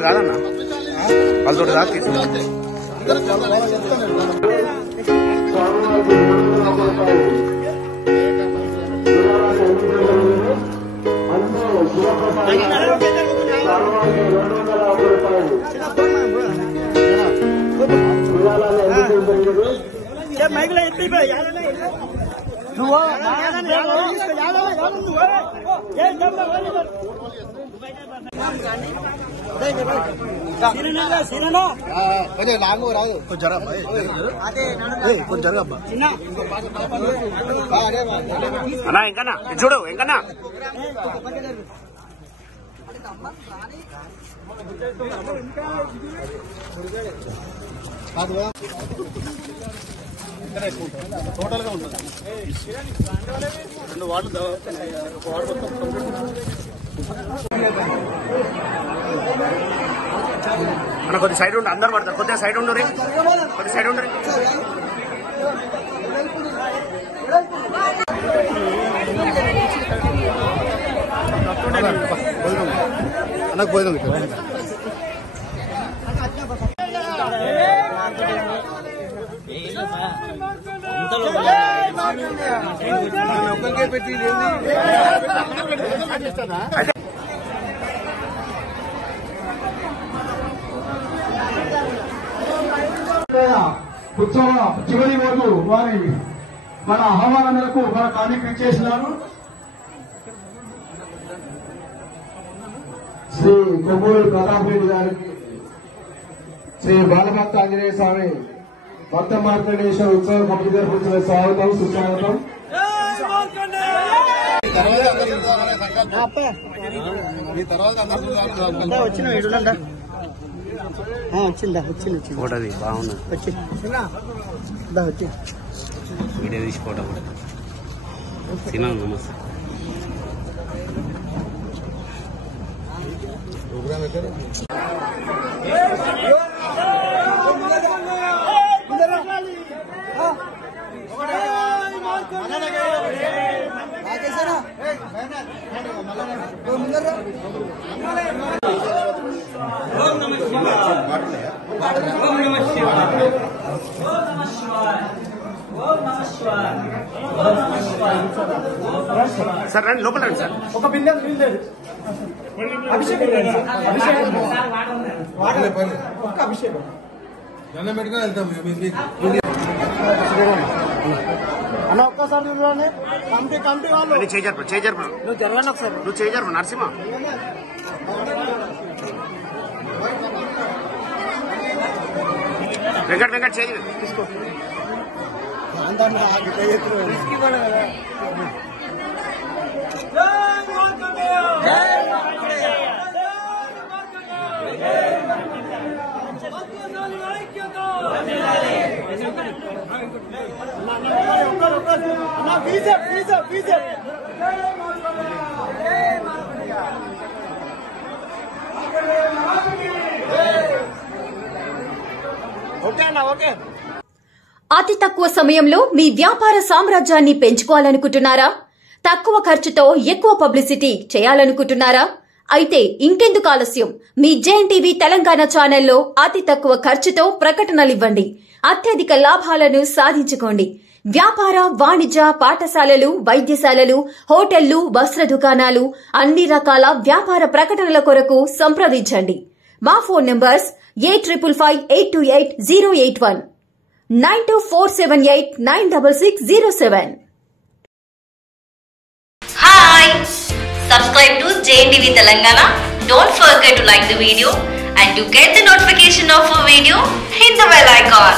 వాళ్ళతోటి కాదన్నా, వాళ్ళతోటి కాదు తీసుకు. కొంచెం లాంగ్ రాదు, కొంచెం జరగబ్బా అన్నా. ఇంకన్నా చూడు, ఇంకన్నా టోటల్ గా ఉంటుంది. 2 వార్డులు అన్న కొద్ది సైడ్ ఉండి అందరు పడతారు. కొద్దిగా సైడ్ ఉండు, కొద్ది సైడ్ ఉండు. అన్నకు పోయినాం ఇక్కడ. ఉత్సవ చివరి రోజు వారి మన ఆహ్వానం మేరకు మన కార్యక్రమం చేసినారు. శ్రీ కొమ్మూరు ప్రతాప్ రెడ్డి గారికి, శ్రీ బాలభక్త ఆంజనేయ స్వామి భక్త మార్కండేశ్వర ఉత్సవ కమిటీ తరఫున స్వాగతం, సుస్వాగతం. ఫోటోది బాగున్నది, వీడియో తీసి ఫోటో కూడా సినిమా. నమస్తే. సార్ రండి, లోపల రండి సార్. ఒక బిందె అభిషేకం అభిషేకం దండం పెట్టుకుని వెళ్తాం. అన్న ఒక్కసారి చూడండి. కమిటీ వాళ్ళు చేజర్పు నువ్వు జరగండి ఒకసారి. నువ్వు చేజర్పు నరసింహ. వెంకట్ చేయి తీసుకో. అతి తక్కువ సమయంలో మీ వ్యాపార సామ్రాజ్యాన్ని పెంచుకోవాలనుకుంటున్నారా? తక్కువ ఖర్చుతో ఎక్కువ పబ్లిసిటీ చేయాలనుకుంటున్నారా? అయితే ఇంకెందుకు ఆలస్యం? మీ జేఎన్టీవీ తెలంగాణ ఛానల్లో అతి తక్కువ ఖర్చుతో ప్రకటనలివ్వండి. అత్యధిక లాభాలను సాధించుకోండి. వ్యాపార, వాణిజ్య, పాఠశాలలు, వైద్యశాలలు, హోటళ్లు, వస్త్ర దుకాణాలు, అన్ని రకాల వ్యాపార ప్రకటనల కొరకు సంప్రదించండి. మా phone numbers 8558288081, 9247896607. Hi! Subscribe to JNTV Telangana. Don't forget to like the video and to get the notification of a video, hit the bell icon.